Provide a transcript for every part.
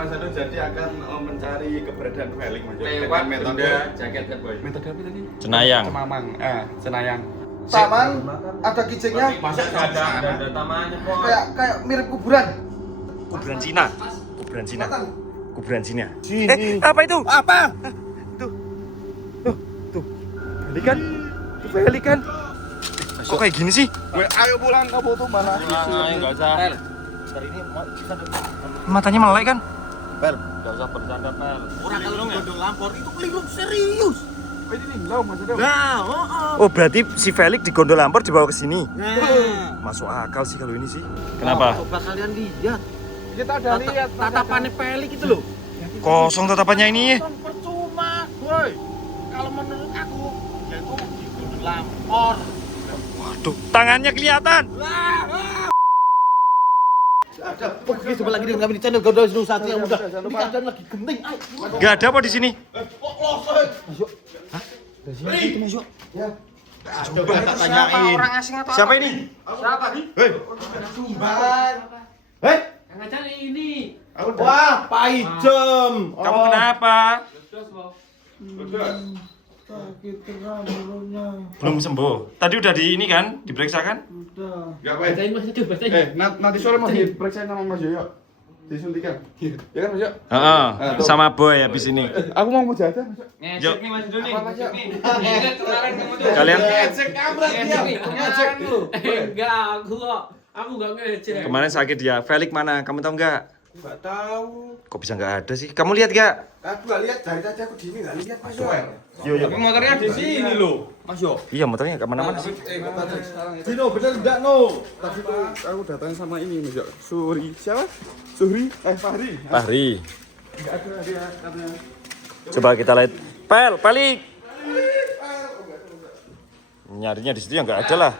Mas Ado jadi akan mencari keberadaan Felix Mas. Lewat metode jaket kan boy. Metode apa tadi? Cenayang. Cemamang. Cenayang. Taman ada kijengnya. Masa ada tamannya kok. Kayak mirip kuburan. Kuburan Cina. Kuburan Cina. Kuburan Cina. Apa itu? Apa? Tuh. Tuh. Pelikan. Itu pelikan. Kok kayak gini sih? Ayo pulang kamu tuh mana? Enggak usah. Hari ini Matanya melek kan? Pel. Enggak usah bercanda, Pel. Orang kalau gondol lampor itu keliru serius. Oh ini nih, Mas Ado. Nah, Oh, berarti si Felix di gondol lampor dibawa ke sini. Nah. Masuk akal sih kalau ini sih. Kenapa? Coba kalian lihat. Kita udah lihat Tatapannya Pelik itu loh. Kosong tatapannya ini. Percuma, boy. Kalau menurut aku, ya itu di gondol lampor. Waduh, tangannya kelihatan. Ada. Oke, coba lagi dengan kami di channel Gondol Nusantara yang muda. Ini keadaan lagi genting. Ayo. Enggak ada apa di sini? Masuk. Hah? Dari sini itu masuk. Ya. Coba tak tanyain. Orang asing atau Siapa ini? Siapa nih? Hei. Sumban. Hei. Yang aja ini. Wah, Pak Ijem. Kamu kenapa? Terus mau. Sakit keram mulutnya. Belum sembuh. Tadi udah di ini kan? Diperiksa kan? Udah. Enggak baik. Bacain Mas itu, bacain. Nanti sore mau diperiksa sama Mas Yoyo. Disuntikan. Ya kan Mas Yoyo? Heeh. Sama boy habis ini. Aku mau jajan Mas Yoyo. Ngecek nih Mas Doni. Apa, Mas, Yuk? Ingat kemarin kamu tuh. Kalian Ngecek kamret dia. Ngecek nih. Ngecek lu. Enggak, aku kok. Aku enggak ngecek. kemarin sakit dia. Felix mana? Kamu tahu nggak? Enggak tahu. Kok bisa nggak ada sih? Kamu lihat nggak? Aku enggak lihat dari tadi aku di sini enggak lihat Mas Yo. Yo yo. Tapi motornya di sini loh. Mas Yo. Iya motornya nggak kemana-mana sih. Dino bener enggak no? Tadi tuh aku datang sama ini Mas Yoyo. Suri. Siapa? Suhri? Fahri. Fahri. Enggak ada dia katanya. Coba kita lihat. Felix. Nyarinya di situ ya nggak ada lah.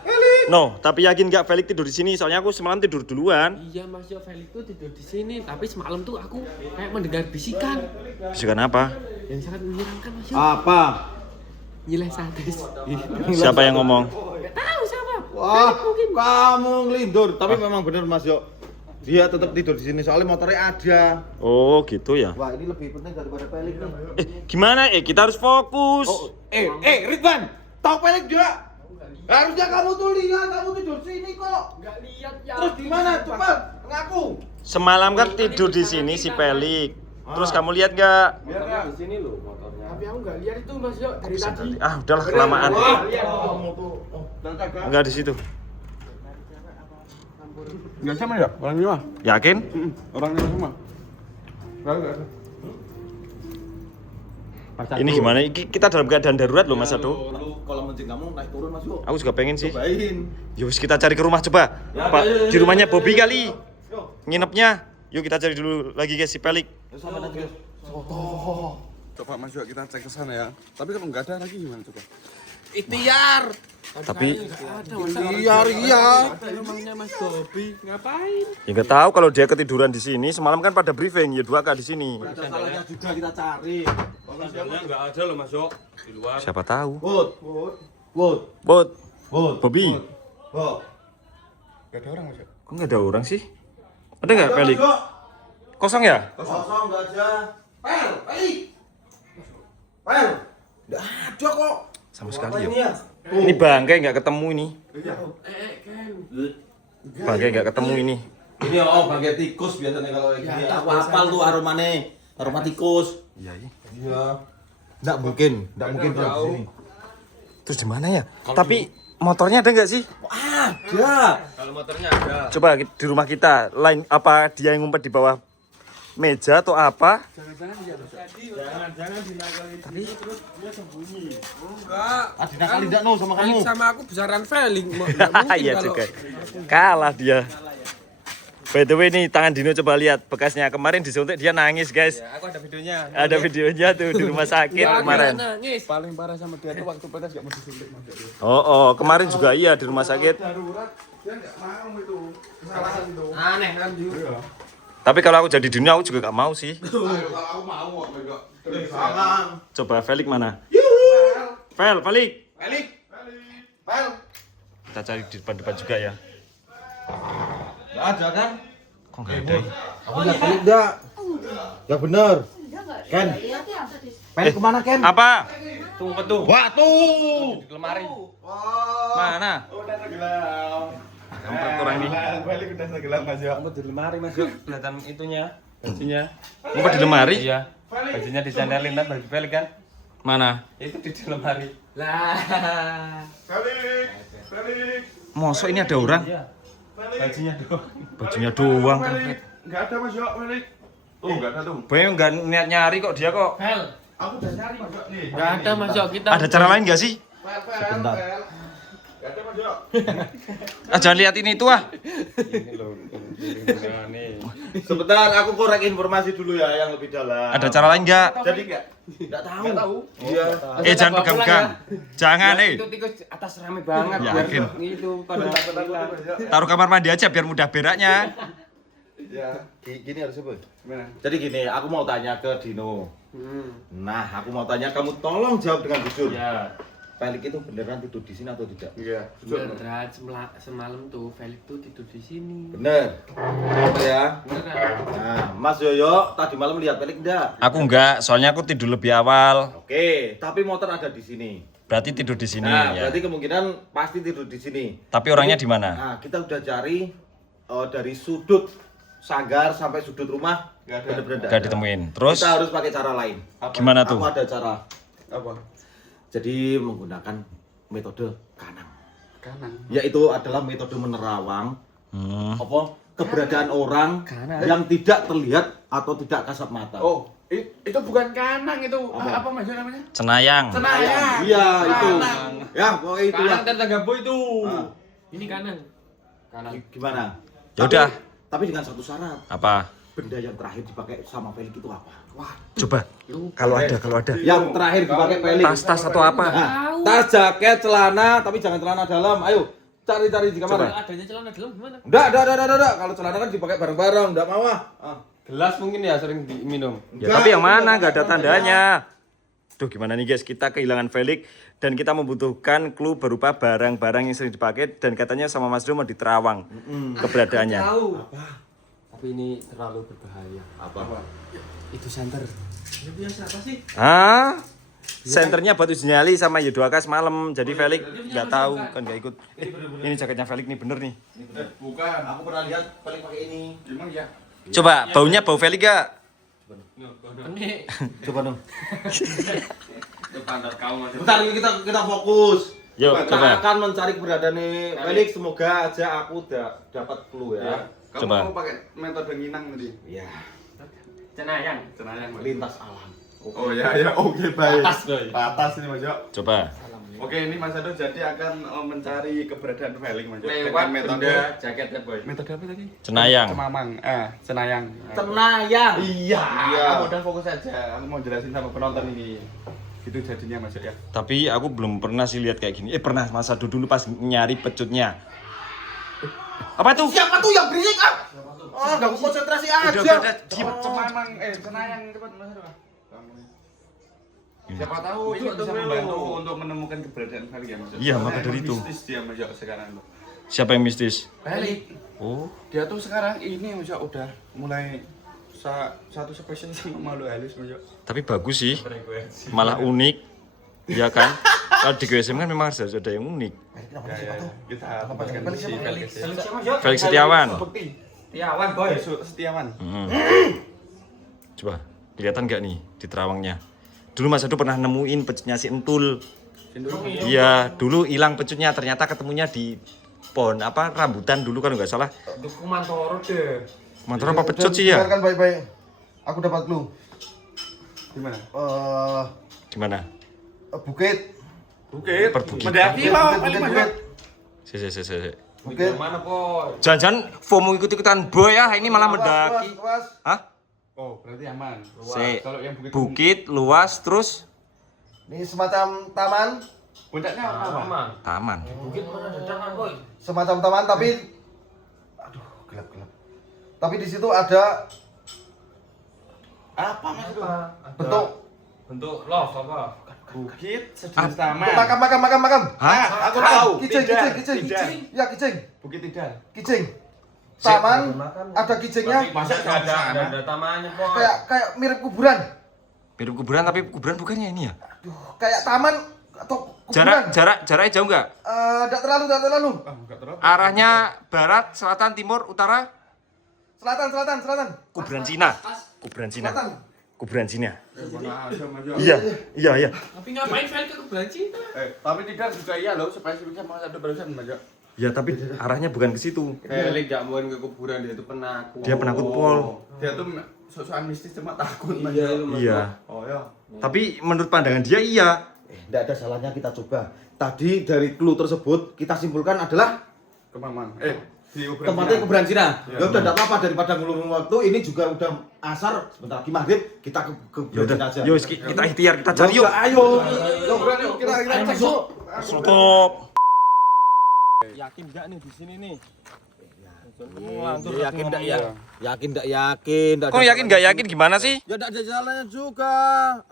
No, tapi yakin nggak Felix tidur di sini? Soalnya aku semalam tidur duluan. Iya Mas Yo, Felix tuh tidur di sini, tapi semalam tuh aku kayak mendengar bisikan Bisikan apa? yang sangat menyenangkan Mas Yo. Apa? Nilai sadis. Siapa yang ngomong? Enggak tahu siapa. Wah, kamu ngelindur. Tapi memang bener Mas Yo. Dia tetap tidur di sini soalnya motornya ada. Oh gitu ya. Wah, ini lebih penting daripada Pelik nih. Gimana? Kita harus fokus. Ridwan, tahu Pelik juga? Harusnya kamu tuh lihat, kamu tidur sini kok. Enggak lihat ya. Terus di mana? Cepat, ngaku. Semalam kan tidur di sini si Felix. Terus kamu lihat nggak? Motornya di sini loh motornya. Tapi aku enggak lihat itu Mas Yo dari tadi. Ah udahlah kelamaan. Kamu tuh. Enggak di situ. Enggak sama ya? Orangnya mah. Yakin? Orangnya sama. Enggak ada. Ini gimana? Kita dalam keadaan darurat loh Mas Ado. Lu kalau mencing kamu naik turun Mas Yo. Aku juga pengen sih. Cobain. Yuk kita cari ke rumah coba. Apa? Di rumahnya Bobby kali. Nginepnya. Yuk kita cari dulu lagi guys si Felix. Sampai nanti. Coba Mas Yoyo kita cek ke sana ya. Tapi kalau enggak ada lagi gimana coba? Ikhtiar. Tapi Ikhtiar iya. Rumahnya Mas Bobby. Ngapain? ya nggak tahu kalau dia ketiduran di sini. Semalam kan pada briefing ya 2K di sini. Ada salahnya juga kita cari. Sandalnya enggak ada loh Mas Yo di luar. Siapa tahu? Wood. Bobby. Enggak ada orang Mas Yoyo. Kok nggak ada orang sih? Ada nggak Felix? Kosong ya? Kosong enggak ada. Pelik. Enggak ada kok. Sama sekali Ini ya. ya. Ini bangkai nggak ketemu ini. Ken. Bangkai nggak ketemu ini. Ini bagian tikus biasanya kalau kayak gini. Aku hafal tuh aromanya. Aroma tikus. Iya. Iya. Enggak mungkin kalau di sini. Terus di mana ya? Tapi motornya ada nggak sih? Ada. Kalau motornya ada. Coba di rumah kita, lain apa dia yang ngumpet di bawah meja atau apa? Jangan dinakali. Tapi terus dia sembunyi. Enggak. Dinakali enggak no sama kamu? Sama aku besaran Felix. Iya juga. Kalah dia. By the way nih tangan Dino coba lihat bekasnya kemarin disuntik dia nangis guys. Ya, aku ada videonya. Ada videonya tuh di rumah sakit kemarin. Nangis. Paling parah sama dia tuh waktu pedas enggak mau disuntik Mas Yoyo. Oh kemarin juga iya di rumah sakit. Darurat dia enggak mau itu. Kesalahan itu. Aneh kan Ju. Iya. Tapi kalau aku jadi Dino aku juga gak mau sih. Kalau aku mau kok enggak. Jangan. Coba Felix mana? Felix. Kita cari di depan-depan juga ya. Enggak ada kan? Kok nggak ada? Ya? Aku lihat Pelik enggak? Yang bener. Ken. Pelik kemana Ken? Apa? Tunggu tuh. Wah tuh. Di lemari. Mana? Udah tenggelam. Kampret orang ini. Balik udah tenggelam Mas Yo. Kamu di lemari Mas Yo. Kelihatan itunya, bajunya. Ngumpet di lemari? Iya. Bajunya disandarin kan baju Felix kan? Mana? Itu di lemari. Lah. Balik. Mosok ini ada orang? Iya. Bajunya doang. Bajunya doang. Balik. Enggak ada Mas Yo, balik. Oh, enggak ada tuh. Boy nggak niat nyari kok dia kok. Fel. Aku udah cari Mas Yo nih. Enggak ada Mas Yo kita. Ada cara lain nggak sih? Sebentar. Enggak ada Mas Yo. Jangan lihat ini itu ah. Ini loh. Nih. Sebentar, aku korek informasi dulu ya yang lebih dalam. Ada cara lain nggak? Jadi enggak tahu. Iya. Jangan pegang-pegang. Jangan Itu tikus atas rame banget Yakin. itu pada hilang. Taruh kamar mandi aja biar mudah beraknya. Ya. Gini harus apa? Gimana? Jadi gini, aku mau tanya ke Dino. Hmm. Nah, aku mau tanya, kamu tolong jawab dengan jujur. Ya. Pelik itu beneran tidur di sini atau tidak? Iya. Beneran semalam tuh Felix tuh tidur di sini. Bener. Bener ya. Beneran. Nah, Mas Yoyo tadi malam lihat Pelik enggak? Aku enggak, soalnya aku tidur lebih awal. Oke, tapi motor ada di sini. Berarti tidur di sini Nah, ya. berarti kemungkinan pasti tidur di sini. Tapi orangnya di mana? Nah, kita udah cari dari sudut sanggar sampai sudut rumah Nggak ada. bener-bener Enggak ditemuin. Terus Kita harus pakai cara lain. gimana tuh? Aku ada cara. Apa? Jadi menggunakan metode kanang. Kanan. Yaitu adalah metode menerawang apa keberadaan orang Kanang. yang tidak terlihat atau tidak kasat mata. Oh, itu bukan kanang itu. Apa? Apa Mas Yo namanya? Cenayang. Cenayang. Iya, itu. Kanang. Ya, pokoknya itulah. Kanan tetangga boy itu. Ah. Ini kanan. Kanan. Gimana? Ya udah. Tapi dengan satu syarat. Apa? Benda yang terakhir dipakai sama Felix itu apa? Wah, Coba. Kalau ada. yang terakhir dipakai Felix. Tas atau apa? Nah, tas, jaket, celana, tapi jangan celana dalam. Ayo, cari-cari di kamar. Kalau adanya celana dalam gimana? Enggak. Kalau celana kan dipakai bareng-bareng, enggak mau ah. Gelas mungkin ya sering diminum. Ya tapi yang mana? Enggak ada tandanya. Duh gimana nih guys, kita kehilangan Felix dan kita membutuhkan clue berupa barang-barang yang sering dipakai dan katanya sama Mas Do mau diterawang keberadaannya. Tahu. Tapi ini terlalu berbahaya. Apa? Itu santer. Ya biasa apa sih? Hah? Senternya buat uji nyali sama Y2K semalam. Jadi Felix nggak tahu kan nggak ikut. Ini jaketnya Felix nih bener nih. Bukan. Aku pernah lihat Felix pakai ini. Emang ya. Coba baunya bau Felix gak? Ini Coba dong. itu pantat kamu Mas. Bentar ini kita fokus. Yuk Kita coba. akan mencari keberadaan Felix. Semoga aja aku dapat clue ya. Kamu Coba. mau pakai metode nginang tadi? Iya. Cenayang. Cenayang. Mas. Lintas alam. Oh ya, oke baik. Atas, Boy. Atas ini Mas Yo. Coba. Oke, ini Mas Ado jadi akan mencari keberadaan Felix Mas Yo. Lewat Dengan metode benda jaketnya boy. metode apa tadi? Cenayang. Cemamang. Cenayang. Tenayang. Iya. Iya. Kamu udah fokus aja. Aku mau jelasin sama penonton ini. Gitu jadinya Mas Yo ya. Tapi aku belum pernah sih lihat kayak gini. Pernah Mas Ado dulu pas nyari pecutnya. Apa tuh? Siapa tuh yang berisik ah? Oh, enggak konsentrasi aja. Udah, diam. Cemamang, cenayang cepat Mas Ado. Siapa tahu ini Itu bisa dulu. membantu untuk menemukan keberadaan Felix ya Mas Yo. Iya, maka dari itu. Mistis dia Mas Yo sekarang tuh. Siapa yang mistis? Felix. Oh, Dia tuh sekarang ini Mas Yo udah mulai satu spesies sama malu halus Mas Yo. tapi bagus sih. Malah unik. Ya kan? Kalau di GSM kan memang harus ada yang unik. Ya. Kita tempatkan si Felix. Felix Setiawan. Tiawan boy. Setiawan. Coba kelihatan nggak nih di terawangnya? Dulu Mas Ado pernah nemuin pecutnya si Entul. Iya, dulu hilang pecutnya, ternyata ketemunya di pohon apa rambutan dulu kan nggak salah. Dukungan toro deh. Mantra apa pecut sih ya? Dengarkan baik-baik. Aku dapat clue. Gimana? Gimana? Bukit. Bukit. Perbukit. Mendaki loh, paling Mas Yo. Si. Bukit. Mana boy? Jangan-jangan FOMO ikut-ikutan boy ya, ini malah mendaki. Luas. Hah? Oh, berarti aman. Si. Kalau yang bukit Bukit luas terus Ini semacam taman, puncaknya apa? taman. Bukit mana ada taman boy? semacam taman tapi aduh, gelap-gelap. Tapi di situ ada Apa Mas Yo? Bentuk love apa? Bukit sejenis taman. makam. Hah? Aku tahu. Kicing. Tidak. Ya, kicing. Bukit Tidar. Kicing. taman, ada kijengnya, Masa jauh sana? ada tamannya, Pok. kayak mirip kuburan. Mirip kuburan tapi kuburan bukannya ini ya? Aduh, kayak taman atau kuburan. Jaraknya jauh nggak? Enggak terlalu. Ah, enggak terlalu. Arahnya barat, selatan, timur, utara? Selatan. Kuburan Cina. Kuburan Cina. Selatan. Kuburan Cina. Mana ada Mas Jo? Iya. Tapi ngapain Felix ke kuburan Cina? Tapi tidak juga iya loh, spesifiknya Mas ada barusan Mas Jo. Ya tapi arahnya bukan ke situ. Felix gak mau ke kuburan, dia itu penakut. Dia penakut pol. Dia tuh sosokan mistis cuma takut Mas Iya, Jo. itu, Mas. Iya. Oh ya. Tapi menurut pandangan dia iya. Enggak ada salahnya kita coba. Tadi dari clue tersebut kita simpulkan adalah Kemana? Di tempatnya kuburan Cina. Iya. Ya udah enggak apa-apa daripada ngulur waktu, ini juga udah asar, sebentar lagi maghrib, kita ke Ya kuburan udah. Cina aja. Yo kita ikhtiar, kita cari yuk. Ayo. Kuburan yuk, kita cek yuk. Stop. Yakin gak nih di sini nih? Yakin enggak ya? Yakin. Kok yakin nggak yakin gimana sih? Ya enggak ada jalannya juga.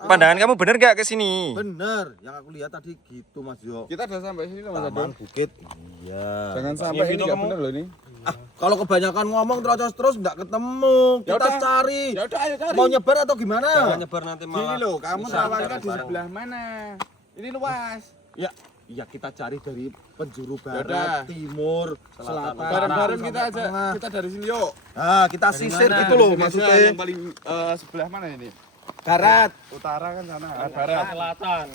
Pandangan kamu bener nggak ke sini? Bener, yang aku lihat tadi gitu Mas Jo. Kita udah sampai sini loh Mas Taman Ado. Bukit. Iya. Jangan sampai ini enggak benar loh ini. Kalau kebanyakan ngomong terus enggak ketemu. Ya Kita udah. cari. Ya udah ayo cari. Mau nyebar atau gimana? Nyebar nanti Sini malah. loh, kamu Bisa, tawarnya cari di bareng. sebelah mana? Ini luas. Ya kita cari dari penjuru Yaudah. barat, timur, selatan. Bareng-bareng kita sampai aja. tengah. Kita dari sini yuk. Nah, kita sisir mana? gitu loh Sini aja, maksudnya. yang paling sebelah mana ini? Barat. Utara kan sana. Barat. Selatan.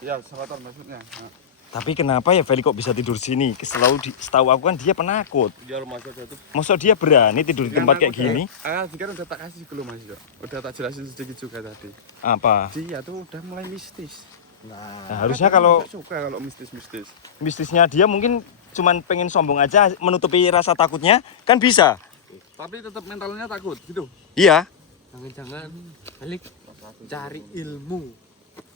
Ya, selatan maksudnya. Nah. Tapi kenapa ya Feli kok bisa tidur sini? Setahu aku kan dia penakut. Ya Mas Jo itu. Masa dia berani tidur di tempat kayak gini? Kan udah tak kasih dulu Mas Jo. Udah tak jelasin sedikit juga tadi. Apa? Dia tuh udah mulai mistis. Nah, harusnya kalau Suka kalau mistis-mistis. mistisnya dia mungkin cuman pengen sombong aja menutupi rasa takutnya kan bisa. Tapi tetap mentalnya takut gitu. Iya. Jangan-jangan Felix cari ilmu.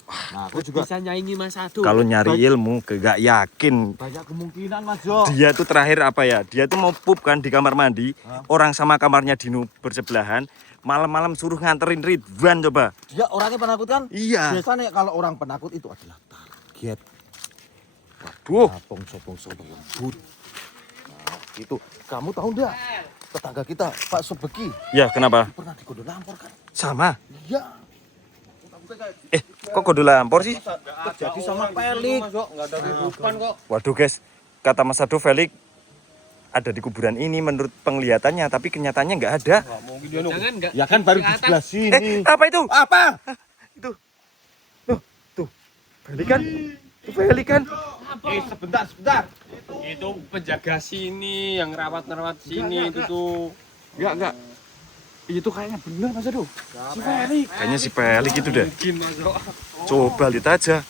Nah, aku juga Bisa nyaingi Mas Ado. Kalau nyari ilmu gak yakin. banyak kemungkinan Mas Jo. Dia tuh terakhir apa ya? Dia tuh mau pup kan di kamar mandi. Orang sama kamarnya Dino bersebelahan. Malam-malam suruh nganterin Ridwan coba. Dia orangnya penakut kan? Iya. Biasanya kalau orang penakut itu adalah target. Waduh. Sobong lembut. Nah, itu. Kamu tahu enggak? Tetangga kita, Pak Subeki, Ya kenapa? pernah digodok lampor kan? Sama. Iya. Kok kudu lampor sih? Terjadi sama Pelik. Enggak ada kehidupan kok. Waduh guys. Kata Mas Ado Felix ada di kuburan ini menurut penglihatannya. Tapi kenyataannya nggak ada. Mungkin dia Jangan enggak. Ya kan baru di sebelah sini. Apa itu? Apa? Felix kan? Itu Felix kan? Sebentar. Itu penjaga sini yang rawat-rawat sini itu tuh. Enggak. Itu kayaknya bener Mas Ado. Si Ferry. Kayaknya si Felix itu deh. Mungkin Mas Jo. Coba lihat aja.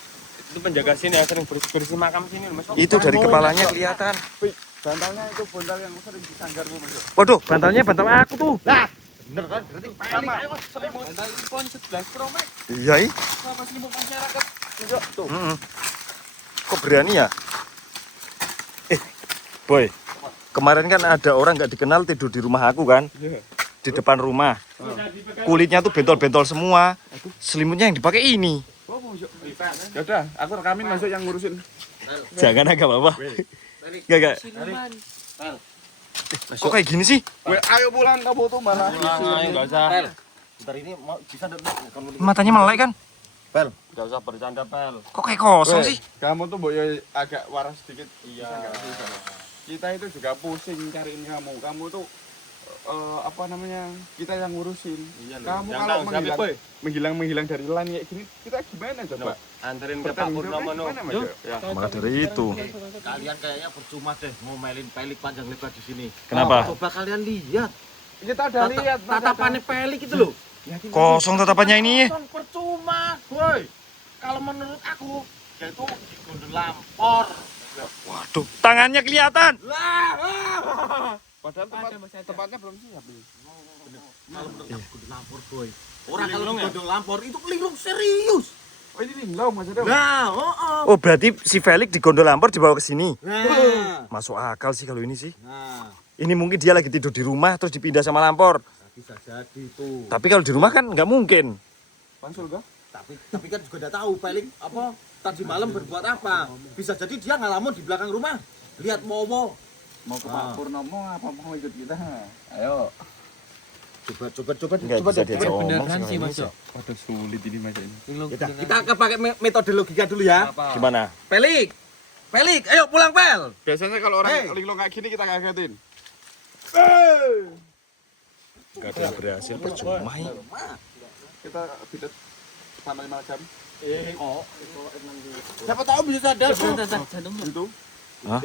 Itu penjaga sini yang sering bersih-bersih makam sini Mas Jo. Itu dari kepalanya kelihatan. Bantalnya itu bondal yang sering di sanggarmu Mas Jo. Waduh, bantalnya bantal aku tuh. Bener kan? Berarti Sama. Selimut. Bantal iPhone 11 Pro Max Iya, sama selimut masyarakat. Mas Jo, tuh. Kok berani ya? Boy, kemarin kan ada orang nggak dikenal tidur di rumah aku kan? Iya. Di depan rumah. Kulitnya tuh bentol-bentol semua. Selimutnya yang dipakai ini. Oh, Mas Jo. Ya udah, aku rekamin Mas Jo yang ngurusin. Jangan agak apa-apa. Gak. Siluman. Kok kayak gini sih? Ayo pulang kamu tuh malah. Enggak usah. Bentar ini mau bisa enggak? Matanya melek kan? Pel. Enggak usah bercanda, Pel. Kok kayak kosong sih? Kamu tuh boyo agak waras sedikit. Iya. Kita itu juga pusing cariin kamu. Kamu tuh apa namanya? Kita yang ngurusin. Kamu Yang kalau tahu siapa, menghilang dari lan kayak gini, kita gimana coba? Anterin ke Pak Purnomo no. Gimana, Mas Jo? Ya. Maka dari itu. Kalian kayaknya percuma deh ngomelin Pelik panjang lebar di sini. Kenapa? Coba kalian lihat. Kita udah lihat Tatapannya Pelik itu loh. Kosong tatapannya ini. Kosong percuma, boy. Kalau menurut aku, dia itu digondol lampor. Waduh, tangannya kelihatan. Padahal tempatnya belum siap. Kalau menurut aku gondol lampor, boy. Orang kalau digondol lampor itu linglung serius. Oh ini linglung Mas Ado. Nah, Oh, berarti si Felix digondol lampor dibawa ke sini. Nah. Masuk akal sih kalau ini sih. Nah, Ini mungkin dia lagi tidur di rumah terus dipindah sama lampor. bisa jadi tuh. Tapi kalau di rumah kan nggak mungkin. Pansul kah? Tapi kan juga udah tahu Pelik apa tadi malam berbuat apa. Bisa jadi dia ngalamun di belakang rumah. Lihat Momo. Mau ke Pak Purnomo apa mau ikut kita? Ayo. Coba. Nggak bisa diajak ngomong Beneran sih sih Mas Yo. Waduh sulit ini Mas ini. Yaudah, kita akan pakai metode logika dulu ya. Gimana? Pelik, ayo pulang Pel. Biasanya kalau orang Hey. linglung kayak gini kita kagetin. Gak ada yang berhasil, percuma ya. Kita bidet sama 5 jam. Siapa tahu bisa sadar. Itu. Hah?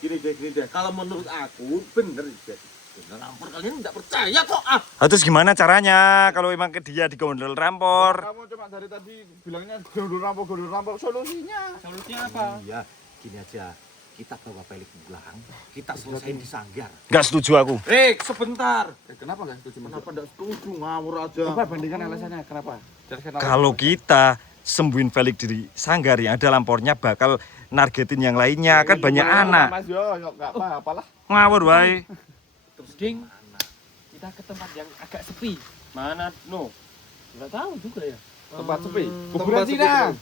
Gini deh. Kalau menurut aku bener deh. Bener rampor kalian nggak percaya kok ah. Terus gimana caranya kalau emang dia digondol rampor? Kamu cuma dari tadi bilangnya gondol rampok solusinya. Solusinya apa? Iya, gini aja. Kita bawa Pelik pulang, kita selesaiin di sanggar. Nggak setuju aku. Sebentar. Kenapa nggak setuju Mas? Kenapa enggak setuju ngawur aja? Coba bandingkan alasannya kenapa? Kalau kita sembuhin Felix di sanggar yang ada lampornya bakal nargetin yang lainnya kan banyak anak. Mas yo, nggak apa-apa lah. Ngawur wae. Terus ding, kita ke tempat yang agak sepi. Mana? No. Enggak tahu juga ya. Tempat sepi. Tempat sepi.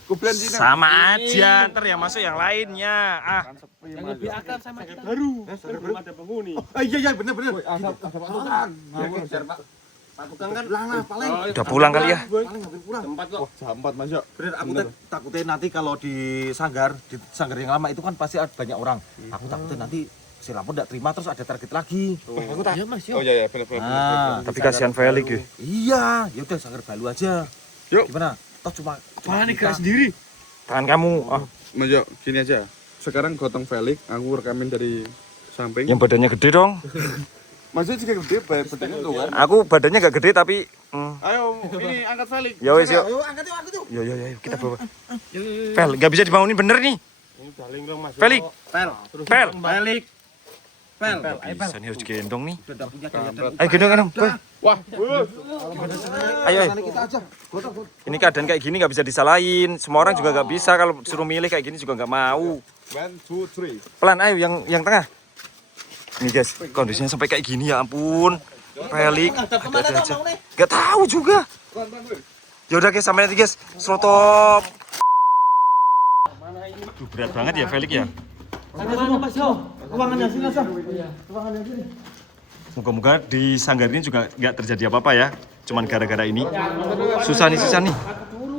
Kuburan Cina. Sama aja, ntar yang masuk yang lainnya. Ah, Sepi, Yang Mas, lebih yo. akrab sama kita. Baru. Belum ada penghuni. Iya bener. Asap tukang. Ngawur Pak. Pak Tukang kan pulang lah paling. udah pulang kali ya. Paling ngapain pulang? Tempat kok. Wah, jampat Mas yo. Bener, aku takutnya nanti kalau di sanggar yang lama itu kan pasti ada banyak orang. Aku takutnya nanti si lampu tidak terima terus ada target lagi. Aku tak. Iya Mas Oh Yo. iya benar. Nah, Tapi kasihan Felix ya. iya, ya udah sanggar balu aja. Yuk. Gimana? Toh cuma Mana kita. gerak sendiri? Tangan kamu. Ah, Mas yo, gini aja. Sekarang gotong Felix, aku rekamin dari samping. yang badannya gede dong. Maksudnya juga gede, badannya tuh kan. Aku badannya gak gede tapi Ayo, ini angkat Felix. ya wes yuk. Ayo angkat yuk. Yo kita bawa. Fel, nggak bisa dibangunin bener nih. Ini paling dong Mas. Felix, Pel. Fel. Balik. Pel. Bisa nih harus gendong nih. Udah enggak punya kelihatan. Ayo gendong. Wah, Ayo. Kita aja. Gotong. Ini keadaan kayak gini nggak bisa disalahin. Semua orang juga nggak bisa kalau suruh milih kayak gini juga nggak mau. 1, 2, 3. Pelan, ayo yang tengah. Nih guys, kondisinya sampai kayak gini ya ampun. Felix, ada aja. Gak tahu juga. Ya udah guys, sampai nanti guys. Slotop. Aduh, berat banget ya Felix ya. Mana Mas Yo? Ruangannya sini aja. Moga-moga di sanggar ini juga nggak terjadi apa-apa ya. Cuman gara-gara ini. Susah nih. Mas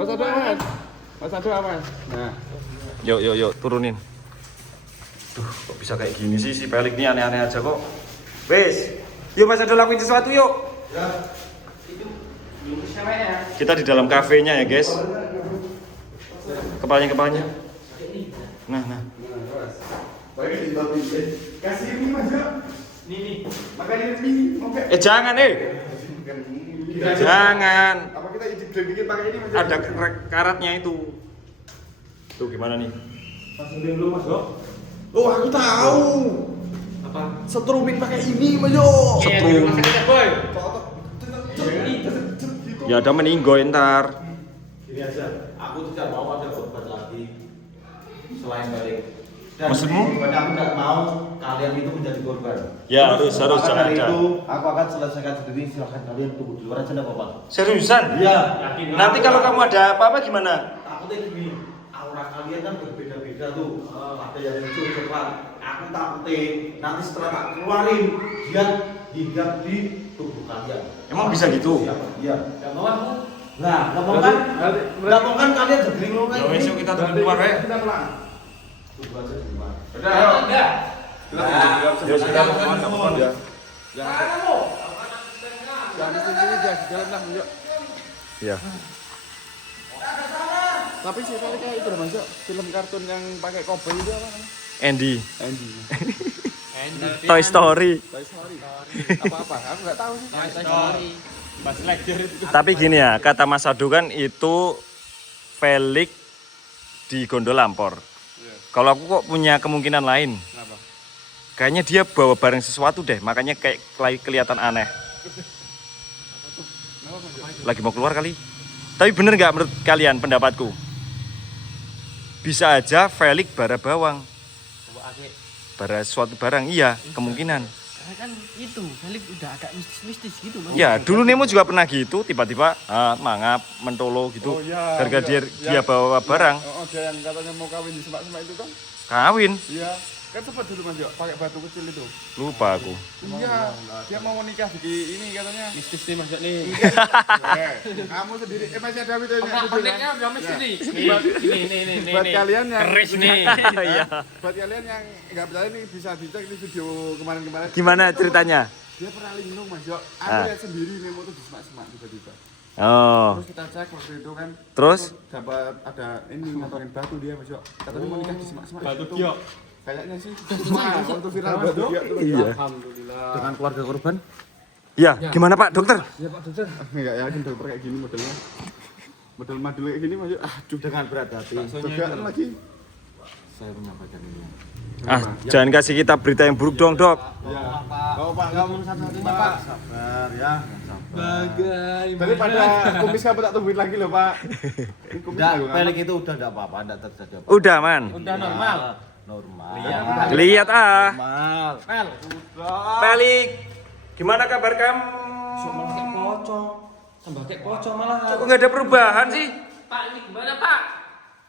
ada Mas. Mas ada Mas. Nah, Yuk, turunin. Duh, kok bisa kayak gini sih si Felix nih aneh-aneh aja kok. Wes, yuk Mas Ado lakuin sesuatu yuk. Kita di dalam kafenya ya guys. Kepalanya. Nah. kasih ini Mas yo. Nih. Makanya ini oke. Jangan Jangan. Apa kita bikin pakai ini Mas? Ada karatnya itu. Tuh gimana nih? Oh, aku tahu. Apa? Setruming pakai ini, Mas Yo. Setrum. Boy. Ya ada meninggoy ntar. Gini aja, aku tidak mau ada korban lagi selain Pelik. Maksudmu? Pokoknya aku tidak mau kalian itu menjadi korban. Ya, harus, Maka jangan dari ada. itu, aku akan selesaikan sendiri. Silahkan kalian tunggu di luar aja, tidak apa-apa. Seriusan? Iya. Nanti kalau kamu ada apa-apa gimana? Takutnya gini, aura kalian kan berbeda-beda tuh. Ada yang muncul coklat. Aku takutnya nanti setelah tak keluarin, dia hinggap di tubuh kalian. Emang bisa gitu? Iya. Gak mau aku. Nah, nggak mau kan? Nggak mau kan kalian jadi ngomong kayak Ya wes, gini? yuk kita tunggu di luar ya. Kita pulang. Tunggu aja di luar. Udah, ayo. Enggak. Kita kita telepon ya. Jangan di sini aja, di jalan lah, yuk. Ya. Tapi sih tadi kayak itu Mas, film kartun yang pakai koboi itu apa namanya? Andy, Andy. Toy Story. Toy Story. Apa-apa? Aku nggak tahu sih. Toy Story. Pas Lightyear itu. Tapi gini ya, kata Mas Adu kan itu Felix di gondol lampor. Iya. Kalau aku kok punya kemungkinan lain. Kenapa? Kayaknya dia bawa barang sesuatu deh, makanya kayak kelihatan aneh. Lagi mau keluar kali. Tapi bener nggak menurut kalian pendapatku? Bisa aja Felix bara bawang, Bawa AC. bara suatu barang, iya kemungkinan. Karena kan itu, Felix udah agak mistis-mistis gitu Mas. Ya dulu Nemo juga pernah gitu, tiba-tiba mangap, mentolo gitu. Oh, iya, Harga iya. dia bawa barang, Oh, dia yang katanya mau kawin di semak-semak itu kan? kawin. Iya. Kan sempat dulu Mas Yo, pakai batu kecil itu. Lupa aku. Iya, dia mau nikah di ini katanya. Mistis nih Mas nih. Kamu sendiri, masih ada itu Koneknya udah mistis nih. Nih. Buat kalian yang Keris nih. Iya. buat kalian yang nggak percaya nih bisa dicek di video kemarin-kemarin. Gimana ceritanya? Dia pernah linglung Mas Yo. Aku Ah. lihat sendiri nih motor di semak-semak tiba-tiba. Oh. Terus kita cek waktu itu kan. Terus? Dapat ada ini ngantongin batu dia Mas Yo. Katanya mau nikah di semak-semak. Batu Itu. giok. Kayaknya sih. Waktu viral batu giok tuh. Iya. Alhamdulillah. Dengan keluarga korban. Ya, gimana Pak Dokter? Ya Pak Dokter. Enggak yakin dokter kayak gini modelnya. Model madul kayak gini Mas Yo. Aduh, Dengan berat hati tegaan lagi. saya menyampaikan ini. Ah, jangan kasih kita berita yang buruk dong, Dok. Iya. Oh Pak, kamu satu-satunya Pak. Sabar ya, sabar. Daripada kumis kamu tak tungguin lagi loh Pak. Ini kumis Enggak, aku, pelik itu udah enggak apa-apa, enggak terjadi apa. Udah, Man. Udah normal. Normal. Lihat ah. Normal. Pel. Pelik. Gimana kabar kamu? Kayak pocong. Tambah kayak pocong malah. Kok nggak ada perubahan sih? Pak ini gimana Pak?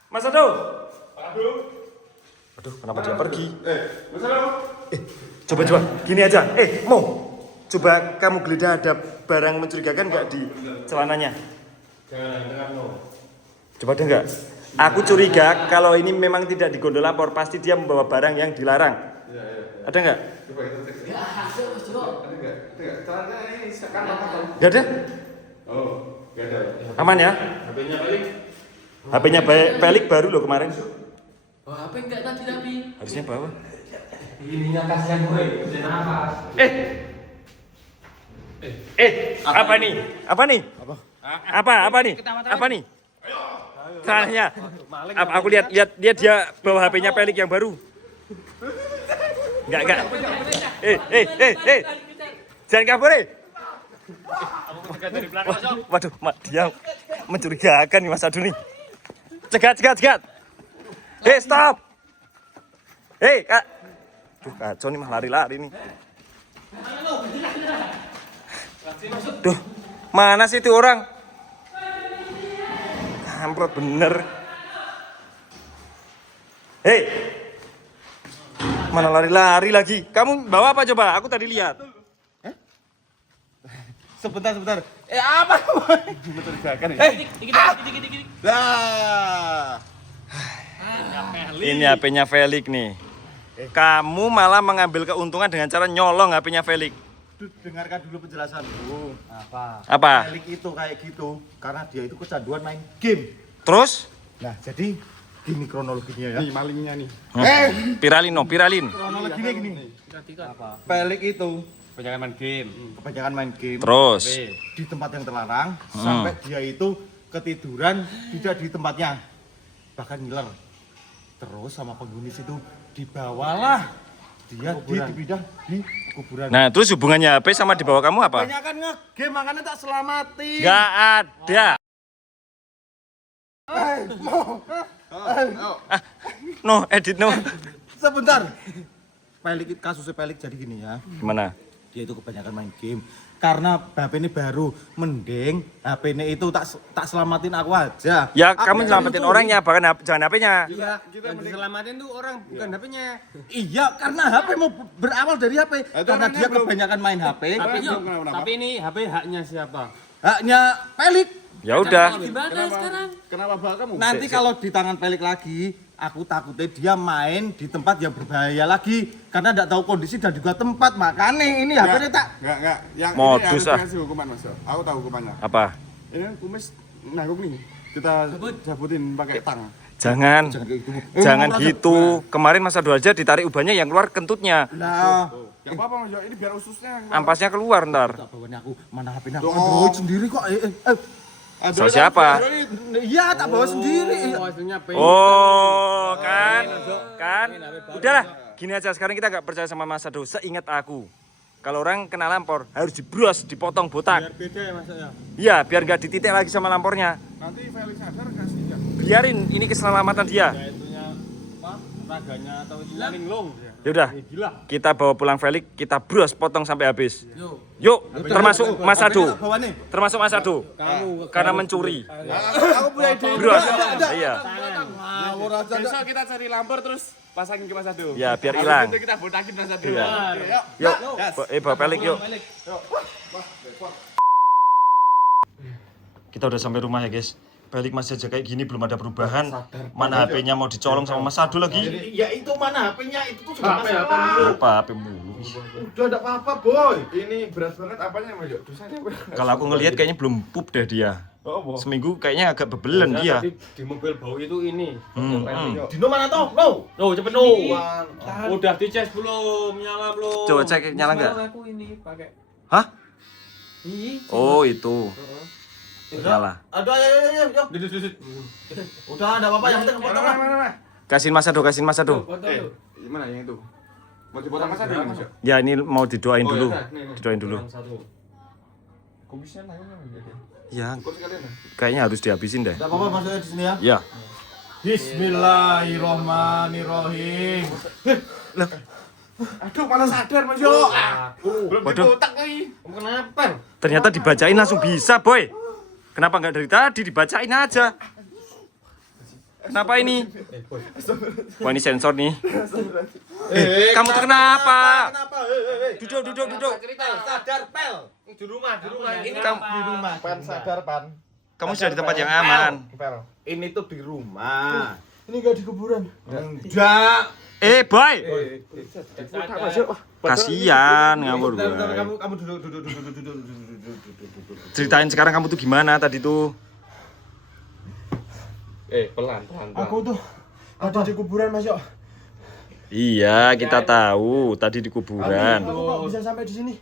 Mas Ado? Aduh, kenapa dia pergi? Mas Halo. Coba, gini aja. Mo, coba kamu geledah ada barang mencurigakan nggak di celananya? Jangan no. Coba ada nggak? Aku curiga kalau ini memang tidak digondol lapor, pasti dia membawa barang yang dilarang. Iya. Ada nggak? Coba kita cek. Ya, ada Mas Jo. Ada enggak? Ada enggak? Caranya ini sekarang apa? Nggak ada? Oh, enggak ada. Aman ya? HP-nya balik. HP-nya Pelik baru loh kemarin. Oh, HP enggak tadi tapi. Harusnya bawa. Ininya kasihan gue. Udah nafas. Apa nih? Apa nih? Apa nih? Apa nih? Salahnya. Aku lihat dia bawa HP-nya Pelik yang baru. Enggak. Jangan kabur. Waduh, dia mencurigakan nih Mas Adu nih. Cegat. Stop. Kak. Duh, kacau nih mah lari-lari nih. Duh, mana sih itu orang? Kampret bener. Mana lari-lari lagi? Kamu bawa apa coba? Aku tadi lihat. Sebentar. Apa? Mencurigakan ya? Dikit. Lah. Ini HP-nya Felix nih. Kamu malah mengambil keuntungan dengan cara nyolong HP-nya Felix. Dengarkan dulu penjelasanku. Apa? Pelik itu kayak gitu karena dia itu kecanduan main game. Terus? Nah, jadi gini kronologinya ya. Nih malingnya nih. Piralin. Kronologinya gini. Pelik itu Kebanyakan main game. kebanyakan main game Terus? di tempat yang terlarang sampai dia itu ketiduran tidak di tempatnya, bahkan ngiler. Terus sama penghuni situ dibawalah dia dipindah di kuburan. Nah, terus hubungannya HP sama di bawah kamu apa? Banyak kan nge-game makanya tak selamatin. Gak ada. No, edit no. Sebentar. Pelik, kasusnya Pelik jadi gini ya. Gimana? Dia itu kebanyakan main game. Karena HP ini baru, mending HP ini itu tak selamatin aku aja. Ya, Aku kamu yang nyelamatin nyusul. orangnya, bahkan jangan HP-nya. Iya, Yang diselamatin tuh orang bukan HP-nya. iya, karena HP mau berawal dari HP. Itu Karena orangnya dia belum. kebanyakan main HP. HP-nya. Kenapa? Tapi ini HP haknya siapa? Haknya Pelik. Ya udah. Gimana sekarang? Kenapa bawa kamu? Nanti kalau di tangan Pelik lagi, aku takutnya dia main di tempat yang berbahaya lagi. Karena tidak tahu kondisi dan juga tempat. Makanya ini HP-nya tak. Enggak. Yang Modus, ini harus ah. dikasih hukuman Mas. Aku tahu hukumannya. Apa? Ini kan kumis nanggung nih. Kita jabutin pakai tang. Jangan. Jangan kayak gitu. Jangan gitu. Kemarin Mas Adu aja ditarik ubannya yang keluar kentutnya. Nah, Enggak apa-apa Mas. Ini biar ususnya. Ampasnya keluar ntar. tak bawanya aku. Mana HP-nya aku Loh. Android sendiri kok. Sama siapa? Iya, tak bawa sendiri. Oh, hasilnya P. Oh, kan? Udahlah, gini aja sekarang kita nggak percaya sama Mas Ado. Seingat aku, kalau orang kena lampor harus dibros, dipotong botak. Beda ya masanya. Iya, biar nggak dititik lagi sama lampornya. Nanti Felix sadar kasih ya. Biarin, ini keselamatan dia. Ya itunya apa? Raganya atau itunya linglung. Ya udah, Gila. kita bawa pulang Felix, kita bros, potong sampai habis. Yo. Yuk, termasuk Mas Ado, Bawa nih. termasuk Mas Ado, Kamu karena mencuri. Aku punya ide. Bros, iya. Ngawur aja. Besok kita cari lampor terus pasangin ke Mas Ado. Ya, biar Habis hilang. itu kita botakin Mas Ado. Iya. Oke, yuk. Yuk, Yes. Bawa Pelik yuk. Kita udah sampai rumah ya guys. Pelik masih aja kayak gini, belum ada perubahan. Mana HP-nya mau dicolong sama Mas Ado lagi? Ya itu mana HP-nya itu tuh sudah masalah. Apa HP mulu? Udah enggak apa-apa, Boy. Ini berat banget apanya Mas Yuk? Dosanya apa? Kalau aku ngelihat kayaknya belum pup deh dia. Seminggu kayaknya agak bebelen dia. Tadi di mobil bau itu ini. Dino mana toh? No. No, cepet no. Udah dicas belum? Nyala belum? Coba cek nyala nggak? Aku ini pakai. Hah? Ih. Oh itu. Nyala. Aduh, ayo. Udah enggak apa-apa, yang penting foto lah. Kasihin Mas Ado, kasihin Mas Ado. Foto Eh, yuk. gimana yang itu? Mau dipotong Mas Ado ini, Mas Yuk? Ya ini mau didoain Oh, dulu. ya, nih. Didoain dulu. Yang satu. Kok bisa lah ini? Ya, Kok sekalian lah? kayaknya harus dihabisin deh. Enggak apa-apa masuknya di sini ya. Ya. Bismillahirrahmanirrahim. Aduh, malah sadar Mas Yuk. Belum Waduh. dibotak lagi. Kamu kenapa? Ternyata dibacain langsung bisa, boy. Kenapa nggak dari tadi dibacain aja? Kenapa ini? Wah ini sensor nih. Kamu tuh kenapa? Kenapa? Duduk. Sadar, Pel. Di rumah. Ini kamu Di rumah. Pan sadar, Pan. kamu sudah di tempat yang aman. Pel. Ini tuh di rumah. Ini enggak di kuburan. Enggak. Boy. Mas Yuk. Kasihan ngawur, Bentar, boy. kamu duduk. Ceritain sekarang kamu tuh gimana tadi tuh? Pelan. Aku tuh ada di kuburan Mas Yuk. Iya, kita tahu tadi di kuburan. Aku kok bisa sampai di sini?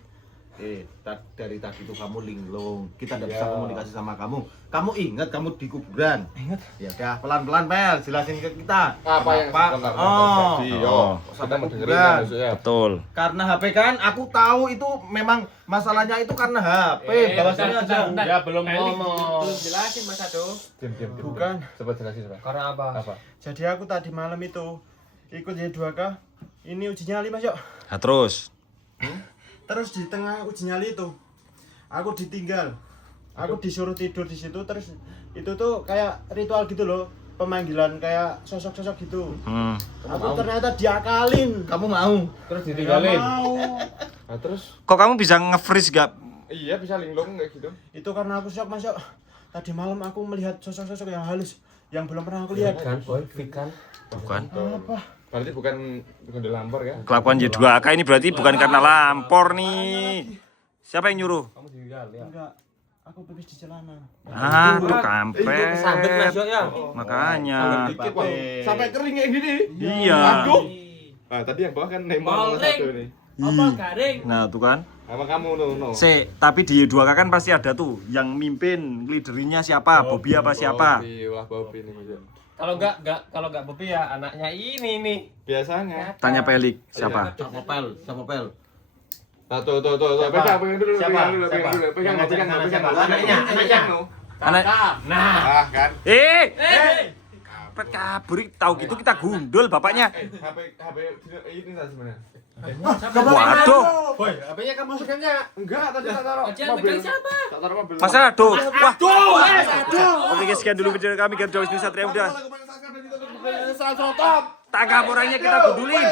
Dari tadi tuh kamu linglung. Kita tidak bisa komunikasi sama kamu. Kamu ingat kamu di kuburan? Ingat. Ya udah, pelan-pelan, Pel. Jelasin ke kita. Apa yang Kenapa? sebenarnya Oh, sampai kita mendengarnya kuburan. maksudnya. betul. Karena HP kan, aku tahu itu memang masalahnya itu karena HP. Bahwasanya aja. Ya belum ngomong. Belum jelasin Mas Ado. Diam. Bukan. Coba jelasin, Pak. Karena apa? Apa? Jadi aku tadi malam itu ikut Y2K. Ini uji nyali Mas Yuk. Nah, terus. Terus di tengah uji nyali itu aku ditinggal. Aku disuruh tidur di situ, terus itu tuh kayak ritual gitu loh, pemanggilan kayak sosok-sosok gitu. Aku ternyata diakalin. Kamu mau? Terus Nggak ditinggalin. mau. Nah, terus Kok kamu bisa nge-freeze gak? Iya bisa linglung kayak gitu. Itu karena aku shock Mas Yuk. Tadi malam aku melihat sosok-sosok yang halus yang belum pernah aku lihat. kan boy, kan. Bukan. Apa? Berarti bukan di lampor ya? Kelakuan Y2K ini berarti bukan karena lampor nih. Siapa yang nyuruh? Kamu ditinggal ya. Enggak. Aku pipis di celana. Aduh, Kesambet Mas kampret. Yuk ya. Makanya. Dikit Bang. Sampai kering kayak gini. Iya. Aduh. Nah, tadi yang bawah kan nempel sama Balik. satu nih. Apa garing? Nah, tuh kan. Sama kamu no. Tapi di Y2K kan pasti ada tuh yang mimpin, leadernya siapa? Bobby apa siapa? Bobby, ulah Bobby nih Mas. Kalau enggak Bobi ya anaknya ini nih. Biasanya. Tanya Pelik, siapa? Siapa Pel? Nah, tuh. Siapa? Pegang dulu, Siapa? pegang dulu. Pegang. Anaknya. Anak. Ah, kan. Kampret kabur, tahu gitu kita gundul bapaknya. HP ini lah sebenarnya. Waduh, Boy, HP-nya kamu pegang enggak? Enggak, tadi tak taruh Jangan mobil. pegang siapa? Tak taruh mobil. Mas Ado. Wah. Oke guys, sekian dulu video kami. Garda Wisnu Satria udah. Tangkap orangnya kita gundulin.